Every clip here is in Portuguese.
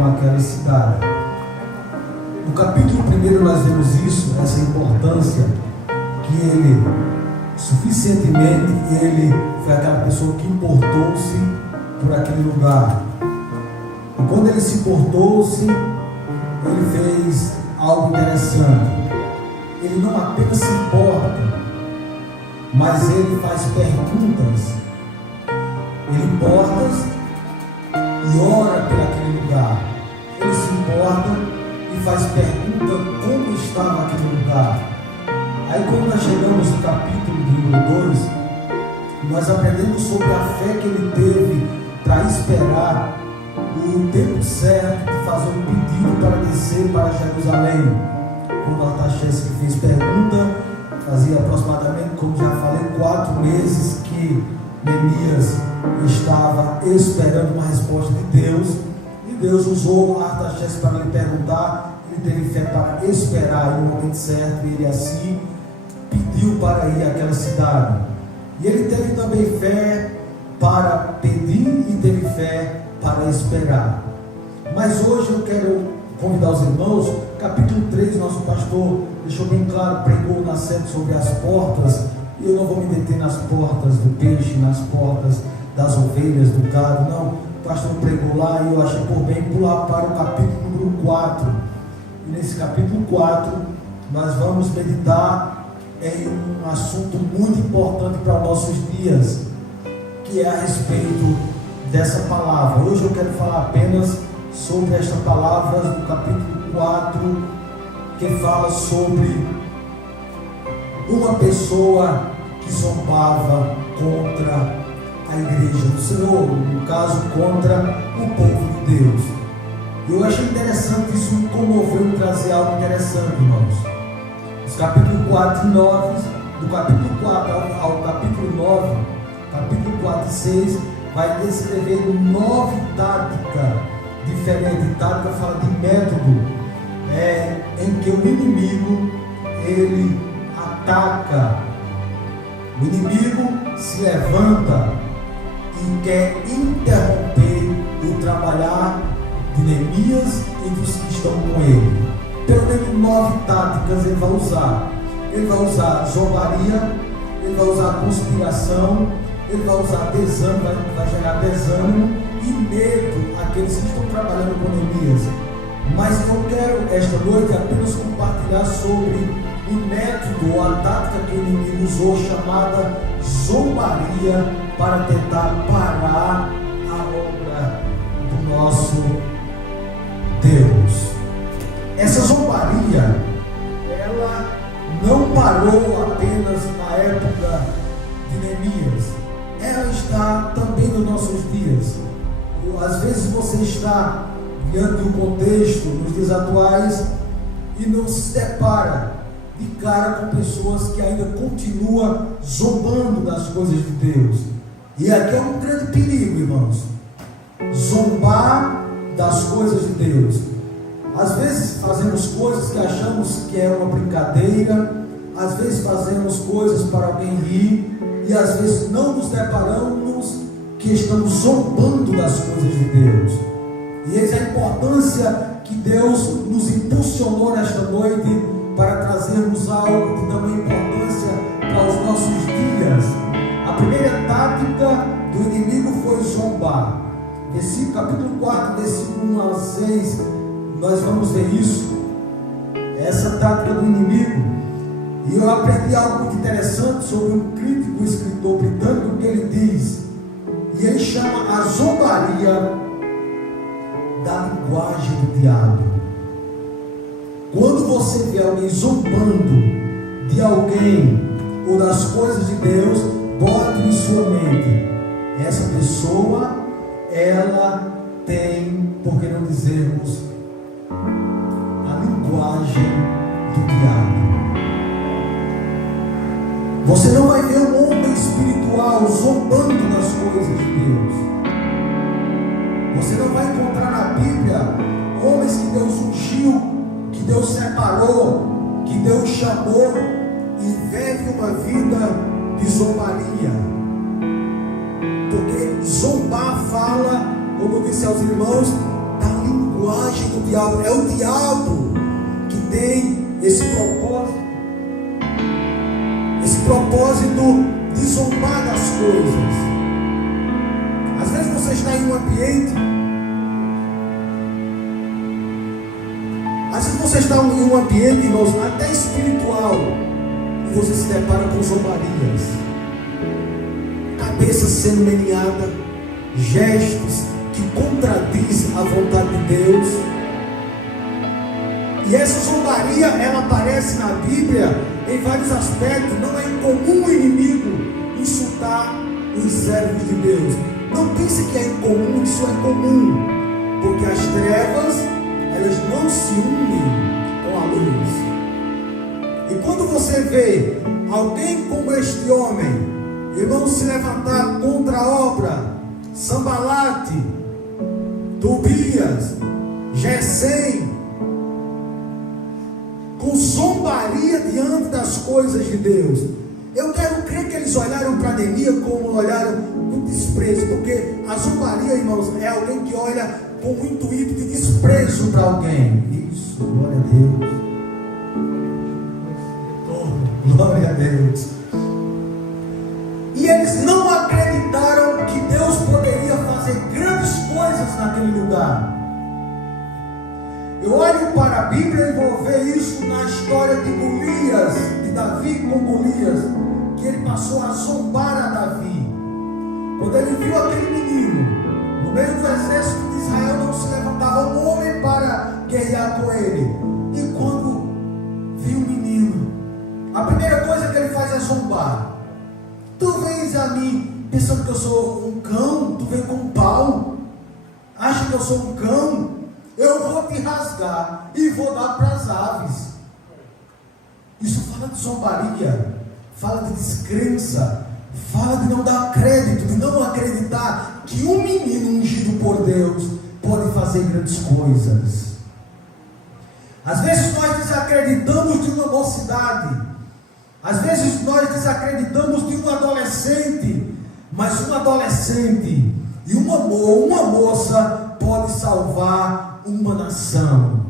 com aquela cidade. No capítulo 1 nós vemos isso, essa importância, que ele, suficientemente, ele foi aquela pessoa que importou-se por aquele lugar. E quando ele se importou-se, ele fez algo interessante. Ele não apenas se importa, mas ele faz perguntas. Ele importa e ora por aquele lugar. Ele se importa e faz pergunta como estava aquele lugar. Aí quando nós chegamos no capítulo número 2, nós aprendemos sobre a fé que ele teve para esperar o tempo certo de fazer um pedido para descer para Jerusalém. Quando Artaxerxes fez pergunta, fazia aproximadamente, como já falei, 4 meses que Neemias estava esperando uma resposta de Deus, e Deus usou Artaxerxes para lhe perguntar. Ele teve fé para esperar no momento certo, e ele assim pediu para ir àquela cidade. E ele teve também fé para pedir e teve fé para esperar. Mas hoje eu quero convidar os irmãos, capítulo 3, nosso pastor deixou bem claro, pregou na série sobre as portas, e eu não vou me deter nas portas do peixe, nas portas das ovelhas, do gado, não. O pastor pregou lá e eu achei por bem pular para o capítulo número 4. E nesse capítulo 4 nós vamos meditar em um assunto muito importante para os nossos dias, que é a respeito dessa palavra. Hoje eu quero falar apenas sobre esta palavra do capítulo 4, que fala sobre uma pessoa que zombava contra a igreja do Senhor, no caso contra o povo de Deus. Eu achei interessante, isso me comoveu em trazer algo interessante, irmãos. Os capítulos 4 e 9, do capítulo 4 ao capítulo 9, capítulo 4 e 6, vai descrever 9 táticas diferentes. Tática fala de método, em que o inimigo, ele ataca. O inimigo se levanta e quer interromper o trabalhar de Neemias e dos que estão com ele. Pelo menos 9 táticas ele vai usar. Ele vai usar zombaria, ele vai usar conspiração, ele vai usar desânimo, vai gerar desânimo e medo àqueles que estão trabalhando com Neemias. Mas eu quero esta noite apenas compartilhar sobre o método ou a tática que o inimigo usou, chamada zombaria, para tentar parar a obra do nosso Deus. Essa zombaria, ela não parou apenas na época de Neemias, ela está também nos nossos dias. Às vezes você está diante do contexto, nos dias atuais, e não se depara de cara com pessoas que ainda continuam zombando das coisas de Deus. E aqui é um grande perigo, irmãos, zombar das coisas de Deus. Às vezes fazemos coisas que achamos que é uma brincadeira, às vezes fazemos coisas para alguém rir, e às vezes não nos deparamos que estamos zombando das coisas de Deus. E eis a importância que Deus nos impulsionou nesta noite para trazermos algo de tamanha importância para os nossos dias. A primeira tática do inimigo foi zombar. Capítulo 4, versículo 1 a 6, nós vamos ver isso, essa tática do inimigo. E eu aprendi algo muito interessante sobre um crítico escritor britânico, que ele diz, e ele chama a zombaria da linguagem do diabo. Quando você vê alguém zombando de alguém ou das coisas de Deus, bote em sua mente, essa pessoa, ela tem, por que não dizermos, a linguagem do diabo. Você não vai ver um homem espiritual zombando das coisas de Deus. Você não vai encontrar na Bíblia homens que Deus ungiu, que Deus separou, que Deus chamou e vive uma vida de zombaria. Porque zombar fala, como eu disse aos irmãos, da linguagem linguagem do diabo. É o diabo que tem esse propósito de zombar das coisas. Às vezes você está em um ambiente, irmãos, até espiritual, e você se depara com zombarias, cabeça sendo meneada, gestos que contradizem a vontade de Deus. E essa zombaria, ela aparece na Bíblia em vários aspectos. Não é incomum o inimigo insultar os servos de Deus. Não pense que é incomum, isso é comum, porque as trevas, elas não se unem com a luz. E quando você vê alguém como este homem, irmão, se levantar contra a obra, Sambalate, Tobias, Gesem, com zombaria diante das coisas de Deus, eu quero crer que eles olharam para Neemias como olharam com desprezo, porque a zombaria, irmãos, é alguém que olha com o intuito de desprezo para alguém. Isso, glória a Deus. Glória a Deus. E eles não acreditaram que Deus poderia fazer grandes coisas naquele lugar. Eu olho para a Bíblia e vou ver isso na história de Golias, de Davi com Golias, que ele passou a zombar a Davi. Quando ele viu aquele menino no meio do exército de Israel, não se levantava um homem para guerrear com ele. E quando viu o menino, a primeira coisa que ele faz é zombar. Tu vens a mim pensando que eu sou um cão? Tu vem com um pau? Acha que eu sou um cão? Eu vou te rasgar e vou dar para as aves. Isso fala de zombaria, fala de descrença, fala de não dar crédito, de não acreditar que um menino ungido por Deus pode fazer grandes coisas. Às vezes nós desacreditamos de uma mocidade, às vezes nós desacreditamos de um adolescente, mas um adolescente e uma moça pode salvar uma nação.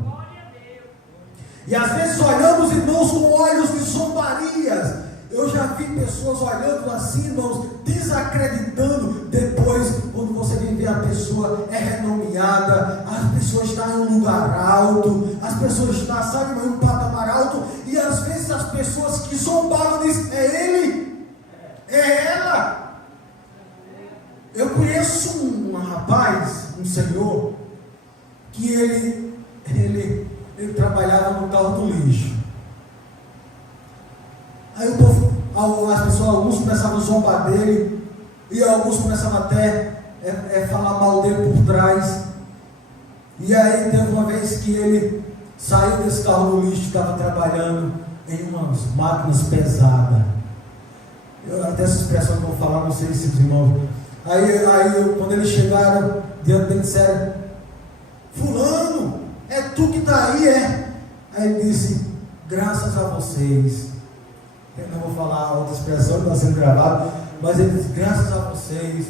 E às vezes olhamos, irmãos, com olhos de zombarias. Eu já vi pessoas olhando assim, irmãos, desacreditando. Depois, quando você vem ver a pessoa é renomeada, a pessoa está em um lugar alto, as pessoas estão, sabe, em um patamar alto, e às vezes as pessoas que zombavam dizem: é ele, é ela. Eu conheço um rapaz, um senhor, que ele trabalhava no carro do lixo. Aí o povo, as pessoas, alguns começavam a zombar dele, e alguns começavam até falar mal dele por trás. E aí teve uma vez que ele saiu desse carro do lixo, estava trabalhando em umas máquinas pesadas. Até essa expressão que eu vou falar, não sei se os irmãos. Aí quando eles chegaram diante dele, disseram: fulano, é tu que está aí, é? Aí ele disse: graças a vocês. Eu não vou falar a outra expressão que está sendo gravada, mas ele disse: graças a vocês.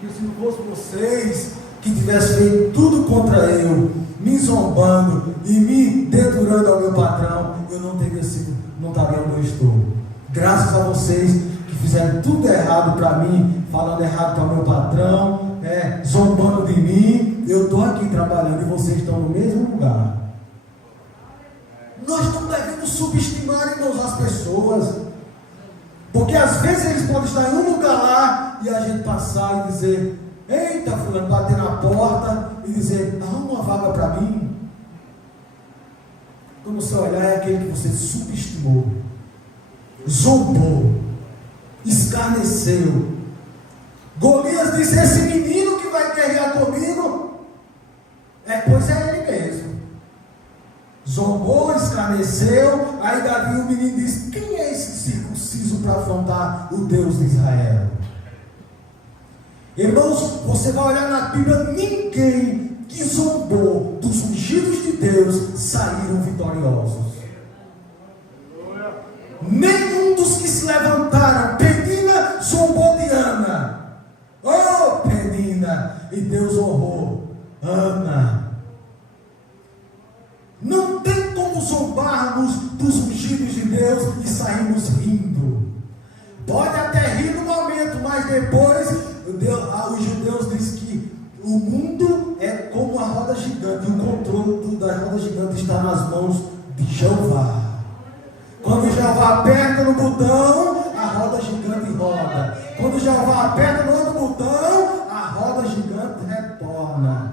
Que se não fosse vocês que tivessem feito tudo contra eu, me zombando e me deturando ao meu patrão, eu não estaria onde eu estou. Graças a vocês que fizeram tudo errado para mim, falando errado para o meu patrão, zombando de mim, eu estou aqui trabalhando e vocês estão no mesmo lugar. Nós não devemos subestimar, irmãos, as pessoas, porque às vezes eles podem estar em um lugar lá e a gente passar e dizer: eita, fulano, bater na porta e dizer: arruma uma vaga para mim. Quando você olhar, é aquele que você subestimou, zombou, escarneceu. Golias disse: esse menino que vai guerrear comigo, pois é ele mesmo. Zombou, escarneceu. Aí Davi, o menino, disse: quem é esse circunciso para afrontar o Deus de Israel? Irmãos, você vai olhar na Bíblia, ninguém que zombou dos ungidos de Deus saíram vitoriosos. Nenhum dos que se levantaram. Penina zombou de Ana. Oh, Penina! E Deus honrou. Ana. Não tem como zombarmos dos ungidos de Deus e sairmos rindo. Pode até rir no momento, mas depois os judeus dizem que o mundo é como a roda gigante, e o controle da roda gigante está nas mãos de Jeová. Quando Jeová aperta no botão, a roda gigante roda. Quando Jeová aperta no outro botão, a roda gigante retorna.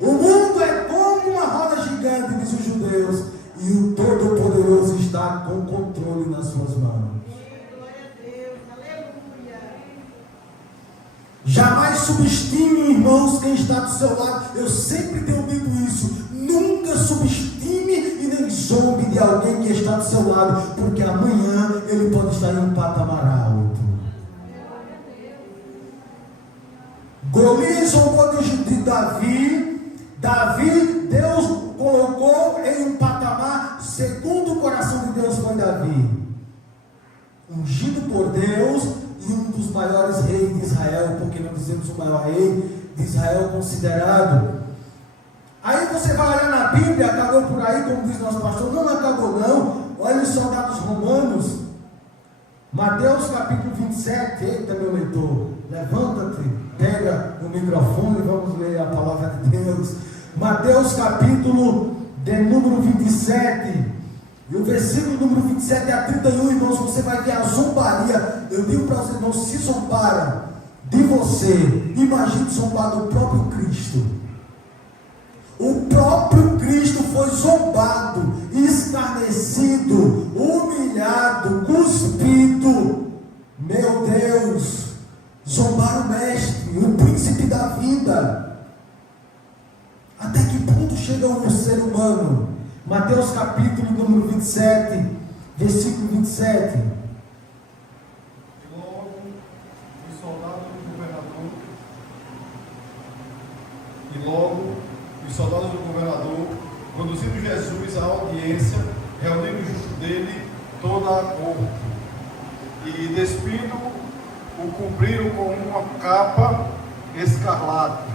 O mundo é como uma roda gigante, diz os judeus, e o Todo-Poderoso está com o controle nas suas mãos. Jamais subestime, irmãos, quem está do seu lado. Eu sempre tenho dito isso. Nunca subestime e nem zombe de alguém que está do seu lado, porque amanhã ele pode estar em um patamar alto. Golias zombou de Davi. Davi, Deus colocou em um patamar segundo o coração de Deus foi Davi, ungido por Deus e um dos maiores reis de Israel, porque não dizemos o maior rei de Israel considerado. Aí você vai olhar na Bíblia, acabou por aí, como diz nosso pastor, não acabou não. Olha os soldados romanos, Mateus capítulo 27, eita meu leitor, levanta-te, pega o microfone e vamos ler a palavra de Deus. Mateus capítulo de número 27, e o versículo número 27 a 31, irmãos, você vai ver a zombaria. Eu digo para os irmãos, se zombaram de você, imagine zombar do próprio Cristo. O próprio Cristo foi zombado, escarnecido, humilhado, cuspido. Meu Deus, zombaram o mestre, o príncipe da vida. Até que ponto chega o ser humano? Mateus capítulo número 27, versículo 27. E logo os soldados do governador, conduzindo Jesus à audiência, reuniram junto dele toda a corte, e despindo, o cobriram com uma capa escarlate,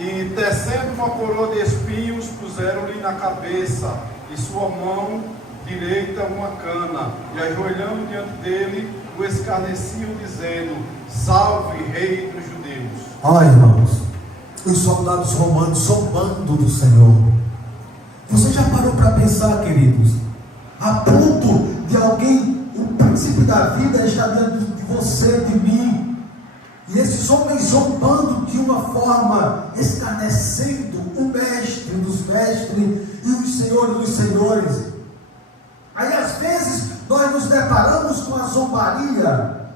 e tecendo uma coroa de espinhos, puseram-lhe na cabeça, e sua mão direita uma cana, e ajoelhando diante dele, o escarneciam, dizendo: Salve, Rei dos Judeus. Olha, irmãos, os soldados romanos zombando do Senhor. Você já parou para pensar, queridos, a ponto de alguém, o príncipe da vida, estar diante de você, de mim, e esses homens zombando de uma forma, escarnecendo o mestre dos mestres e os senhores dos senhores. Aí às vezes nós nos deparamos com a zombaria.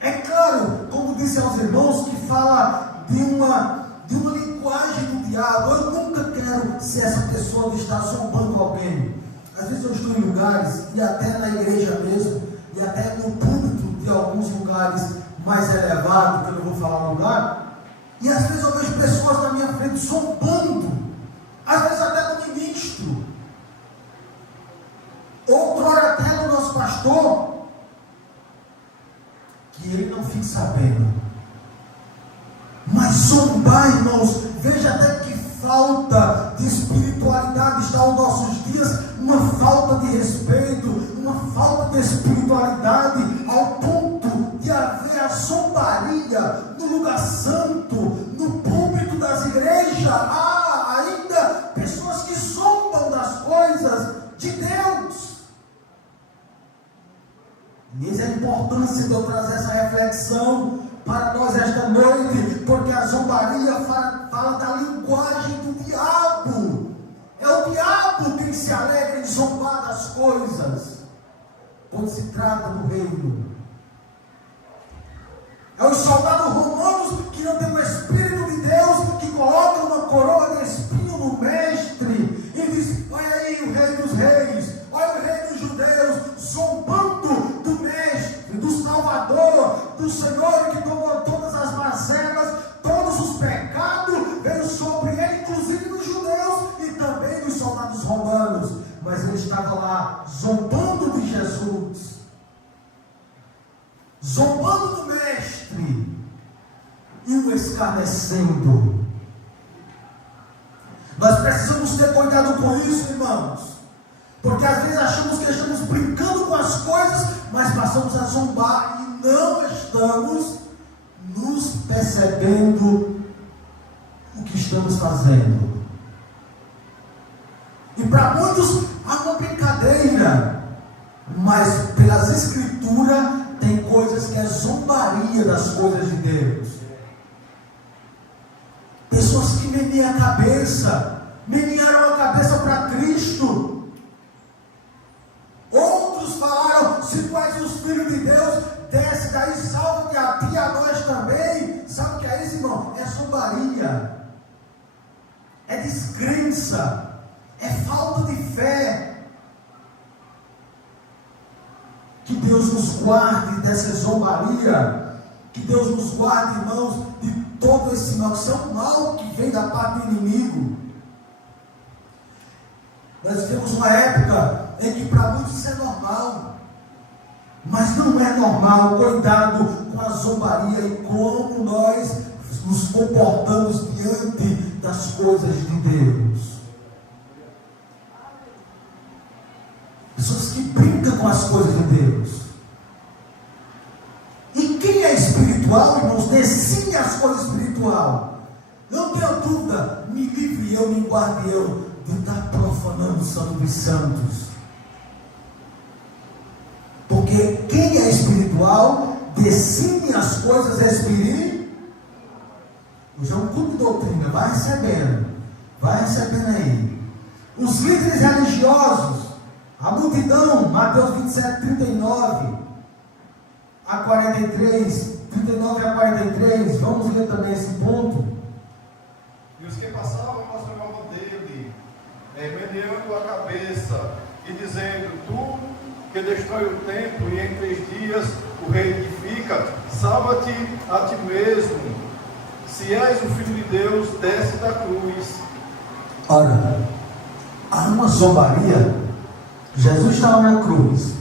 É claro, como disse aos irmãos, que fala de uma linguagem do diabo. Eu nunca quero ser essa pessoa que está zombando alguém. Às vezes eu estou em lugares, e até na igreja mesmo, e até no púlpito de alguns lugares mais elevados, que eu não vou falar o lugar, e às vezes eu vejo pessoas na minha frente zombando, às vezes até no ministro, outrora até no nosso pastor, que ele não fique sabendo. Mas zombar, irmãos, veja até que falta de espiritualidade está aos nossos dias, uma falta de respeito, uma falta de espiritualidade, ao ponto de haver a zombaria no lugar santo, no púlpito das igrejas. Há ainda pessoas que zombam das coisas de Deus. E essa é a importância de eu trazer essa reflexão para nós esta noite, porque a zombaria fala da linguagem do diabo. É o diabo que se alegra em zombar das coisas, quando se trata do reino. É os soldados romanos que não têm o Espírito de Deus, que colocam uma coroa de espinho no mestre e diz: olha aí o Rei dos Reis, olha o Rei dos Judeus, zombando do mestre, do Salvador, do Senhor que tomou todas as mazelas, todos os pecados, veio sobre ele, inclusive nos judeus e também nos soldados romanos. Mas ele estava lá zombando de Jesus, zombando do mestre, e o escarnecendo. Nós precisamos ter cuidado com isso, irmãos, porque às vezes achamos que estamos brincando com as coisas, mas passamos a zombar e não estamos nos percebendo o que estamos fazendo. E para muitos há uma brincadeira, mas pelas Escrituras tem coisas que é zombaria das coisas de Deus. Pessoas que meneam a cabeça, menearam a cabeça para Cristo. Outros falaram: se tu és os filhos de Deus, desce daí, salva-te a ti e a nós também. Sabe o que é isso, irmão? É zombaria, é descrença, é falta de fé. Que Deus nos guarde dessa zombaria, que Deus nos guarde, irmãos, de todo esse mal, isso é um mal que vem da parte do inimigo. Nós vivemos uma época em que para muitos isso é normal, mas não é normal. Cuidado com a zombaria e como nós nos comportamos diante das coisas de Deus. Pessoas que brincam com as coisas de Deus. E quem é espiritual, irmãos, descine as coisas espirituais. Não tenho dúvida, me livre eu, me guarde eu de estar profanando o Santo dos Santos. Porque quem é espiritual, decine as coisas espirituais. Hoje é um culto de doutrina, vai recebendo aí. Os líderes religiosos, a multidão, Mateus 27, 39 a 43, 39 a 43, vamos ler também esse ponto. E os que passavam aproximavam dele, meneando a cabeça e dizendo: tu que destrói o templo e em 3 dias o reedifica, salva-te a ti mesmo. Se és o Filho de Deus, desce da cruz. Ora, há uma zombaria. Jesus estava na cruz,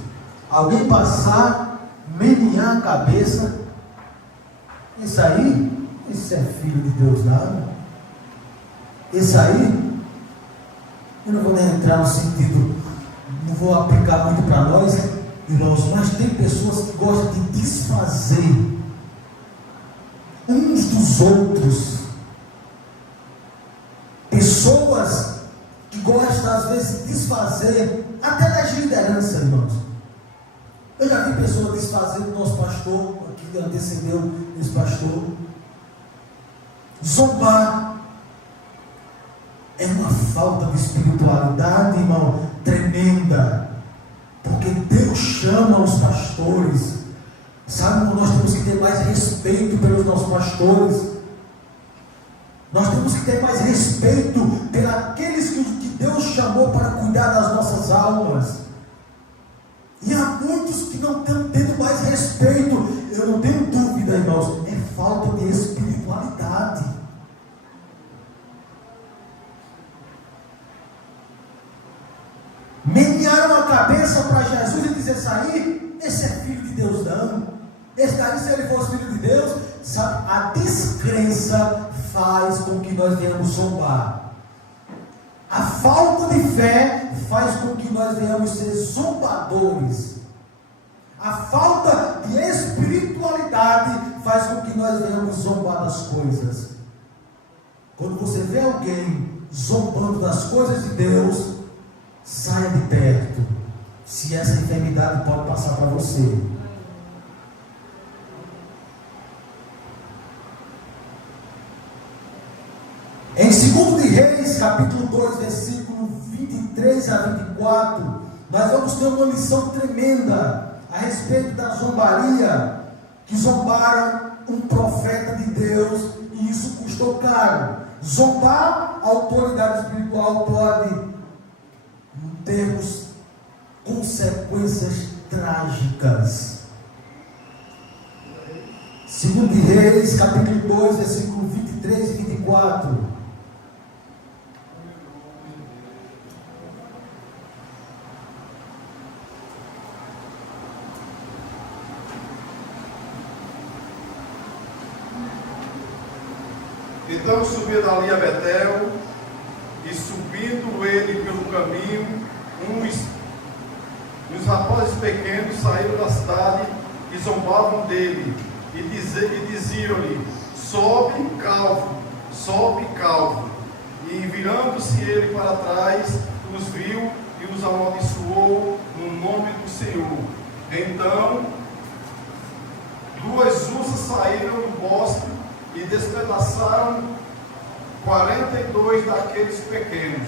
alguém passar, menear a cabeça, esse é filho de Deus, não? Esse aí, eu não vou nem entrar no sentido, não vou aplicar muito para nós, irmãos, mas tem pessoas que gostam de desfazer uns dos outros. Pessoas que gostam às vezes de desfazer até das lideranças, irmãos. Eu já vi pessoas desfazendo o nosso pastor, que antecedeu esse pastor. Zombar é uma falta de espiritualidade, irmão, tremenda. Porque Deus chama os pastores. Sabe, nós temos que ter mais respeito pelos nossos pastores. Nós temos que ter mais respeito pelos que Deus chamou para cuidar das nossas almas. E há muitos que não estão tendo mais respeito. Eu não tenho dúvida, irmãos, é falta de espiritualidade. Menearam a cabeça para Jesus e dizer: sair, esse é filho de Deus, não. Esse daí, se ele fosse filho de Deus, sabe, a descrença faz com que nós venhamos zombar. A falta de fé faz com que nós venhamos ser zombadores. A falta de espiritualidade faz com que nós venhamos zombar das coisas. Quando você vê alguém zombando das coisas de Deus, saia de perto. Se essa enfermidade pode passar para você. Em 2 de Reis, capítulo 2, versículo 23 a 24, nós vamos ter uma lição tremenda a respeito da zombaria, que zombaram um profeta de Deus, e isso custou caro. Zombar a autoridade espiritual pode termos consequências trágicas. 2 de Reis, capítulo 2, versículo 23 e 24. Então subia dali a Betel, e subindo ele pelo caminho, uns rapazes pequenos saíram da cidade e zombavam dele, e diziam-lhe: sobe calvo. E virando-se ele para trás, os viu e os amaldiçoou no nome do Senhor. Então, 2 ursas saíram do bosque e despedaçaram 42 daqueles pequenos.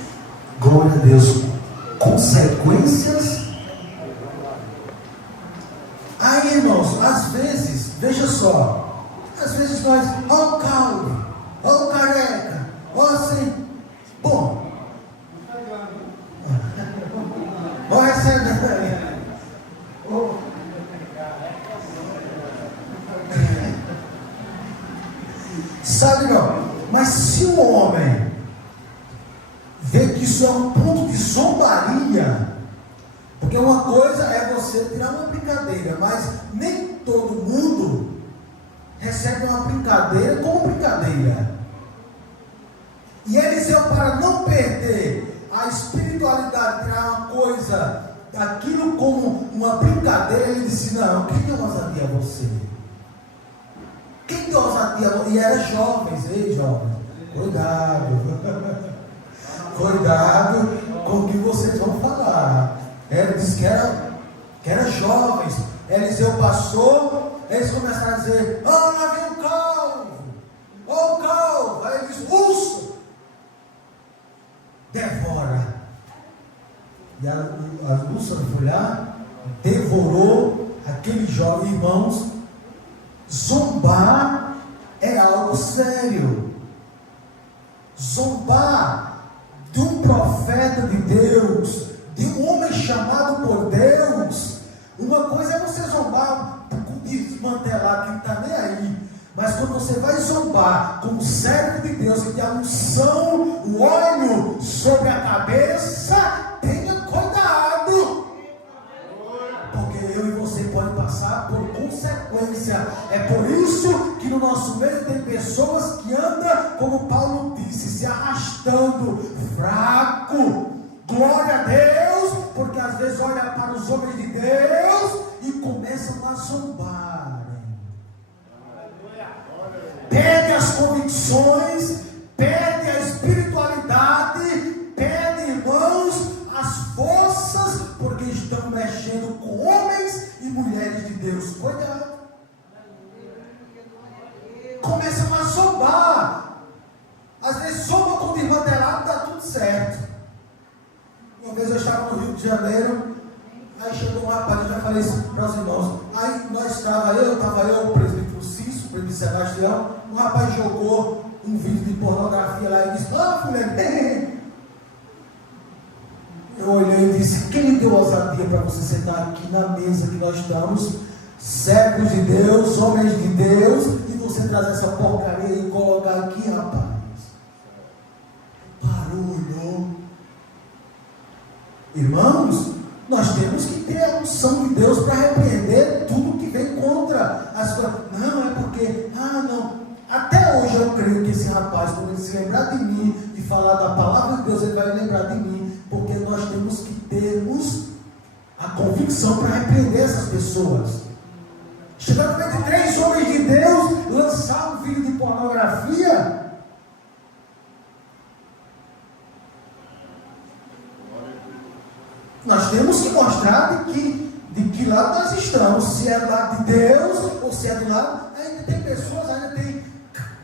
Glória a Deus. Consequências. Aí, irmãos, às vezes, veja só, às vezes nós, ó o calvo, ó o careca, ó assim, bom, ó recebendo aí, sabe não, mas se um homem vê que isso é um ponto de zombaria, porque uma coisa é você tirar uma brincadeira, mas nem todo mundo recebe uma brincadeira como brincadeira. E Eliseu, para não perder a espiritualidade, tirar uma coisa, aquilo como uma brincadeira, ele disse: não, quem deu ousadia a você? Quem deu ousadia a você? E era jovens, ei jovens, cuidado com o que vocês vão falar. Ele disse que era jovens. Eliseu passou, eles começaram a dizer: lá vem o calvo, o calvo. Aí ele disse: urso, devora. E a ursa foi lá, devorou aquele jovem. Irmãos, zombar é algo sério. Zombar de um profeta de Deus, de um homem chamado por Deus. Uma coisa é você zombar, desmantelar, que não está nem aí. Mas quando você vai zombar com o servo de Deus, que tem a unção, o óleo sobre a cabeça, tenha cuidado. Porque eu e você podem passar por consequência. É por isso que no nosso meio tem pessoas que andam, como Paulo disse, se arrastando, fraco. Glória a Deus, porque às vezes olha para os homens de Deus e começam a zombar. Perde as convicções, perde a espiritualidade, perde, irmãos, as forças, porque estão mexendo com homens e mulheres de Deus. Cuidado. Começam a zombar. Às vezes zomba com desmantelado, está tudo certo. Uma vez eu estava no Rio de Janeiro, aí chegou um rapaz, eu já falei isso para os irmãos. Aí estava eu, o presbítero Cício, o presbítero Sebastião. Um rapaz jogou um vídeo de pornografia lá e disse: mulher, eu olhei e disse: quem deu ousadia para você sentar aqui na mesa que nós estamos, servos de Deus, homens de Deus, e você trazer essa porcaria e colocar aqui, rapaz? Barulho. Irmãos, nós temos que ter a unção de Deus para repreender tudo que vem contra as coisas. Não, é porque, não. Até hoje eu creio que esse rapaz, quando ele se lembrar de mim e falar da palavra de Deus, ele vai lembrar de mim, porque nós temos que termos a convicção para repreender essas pessoas. Chegaram 23 homens de Deus, lançar um vídeo de pornografia. Nós temos que mostrar de que lado nós estamos, se é do lado de Deus ou se é do lado. Ainda tem pessoas, ainda tem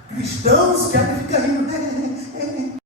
cristãos que ainda ficam rindo.